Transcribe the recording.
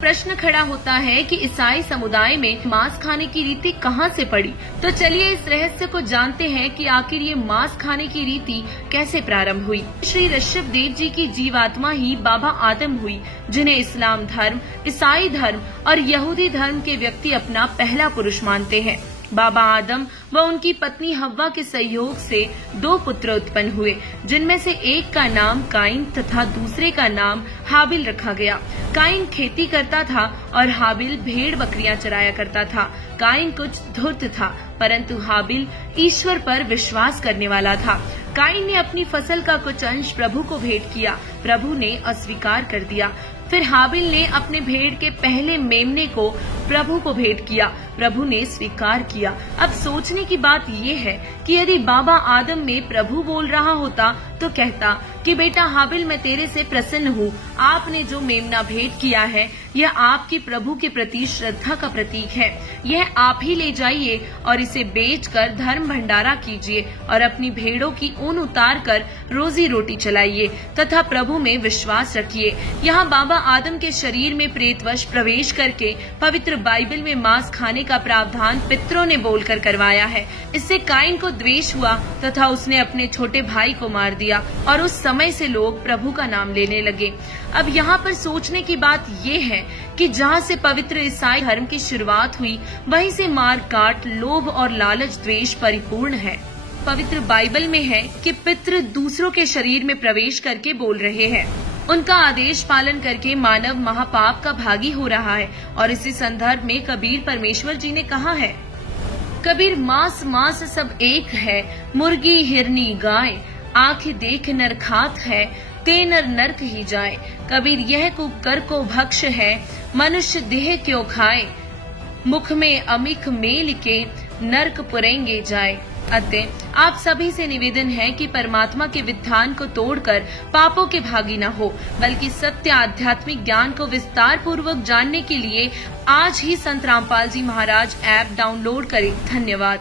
प्रश्न खड़ा होता है कि ईसाई समुदाय में मांस खाने की रीति कहां से पड़ी। तो चलिए इस रहस्य को जानते हैं कि आखिर ये मांस खाने की रीति कैसे प्रारंभ हुई। श्री ऋषभ देव जी की जीवात्मा ही बाबा आदम हुई, जिन्हें इस्लाम धर्म, ईसाई धर्म और यहूदी धर्म के व्यक्ति अपना पहला पुरुष मानते हैं। बाबा आदम व उनकी पत्नी हव्वा के सहयोग से 2 पुत्र उत्पन्न हुए, जिनमें से एक का नाम काइन तथा दूसरे का नाम हाबिल रखा गया। काइन खेती करता था और हाबिल भेड़ बकरियां चराया करता था। काइन कुछ धूर्त था, परंतु हाबिल ईश्वर पर विश्वास करने वाला था। काइन ने अपनी फसल का कुछ अंश प्रभु को भेंट किया, प्रभु ने अस्वीकार कर दिया। फिर हाबिल ने अपने भेड़ के पहले मेमने को प्रभु को भेंट किया, प्रभु ने स्वीकार किया। अब सोचने की बात ये है कि यदि बाबा आदम में प्रभु बोल रहा होता तो कहता कि बेटा हाबिल, मैं तेरे से प्रसन्न हूँ। आपने जो मेमना भेंट किया है यह आपकी प्रभु के प्रति श्रद्धा का प्रतीक है। यह आप ही ले जाइए और इसे बेचकर धर्म भंडारा कीजिए और अपनी भेड़ों की ऊन उतार कर रोजी रोटी चलाइए तथा प्रभु में विश्वास रखिए। यहाँ बाबा आदम के शरीर में प्रेतवश प्रवेश करके पवित्र बाइबल में मांस खाने का प्रावधान पितरों ने बोलकर करवाया है। इससे काइन को द्वेष हुआ तथा उसने अपने छोटे भाई को मार दिया और उस समय से लोग प्रभु का नाम लेने लगे। अब यहाँ पर सोचने की बात ये है कि जहाँ से पवित्र ईसाई धर्म की शुरुआत हुई, वहीं से मार काट, लोभ और लालच, द्वेष परिपूर्ण है। पवित्र बाइबल में है कि पितृ दूसरों के शरीर में प्रवेश करके बोल रहे हैं। उनका आदेश पालन करके मानव महापाप का भागी हो रहा है। और इसी संदर्भ में कबीर परमेश्वर जी ने कहा है, कबीर मांस मांस सब एक है, मुर्गी हिरनी गाय, आँख देख नर खात है, ते नर नरक ही जाए। कबीर यह कुकर को भक्ष है, मनुष्य देह क्यों खाए, मुख में अमिख मेल के नरक पुरेंगे जाए। अतः आप सभी से निवेदन है कि परमात्मा के विधान को तोड़कर पापों के भागी न हो, बल्कि सत्य आध्यात्मिक ज्ञान को विस्तार पूर्वक जानने के लिए आज ही संत रामपाल जी महाराज ऐप डाउनलोड करें। धन्यवाद।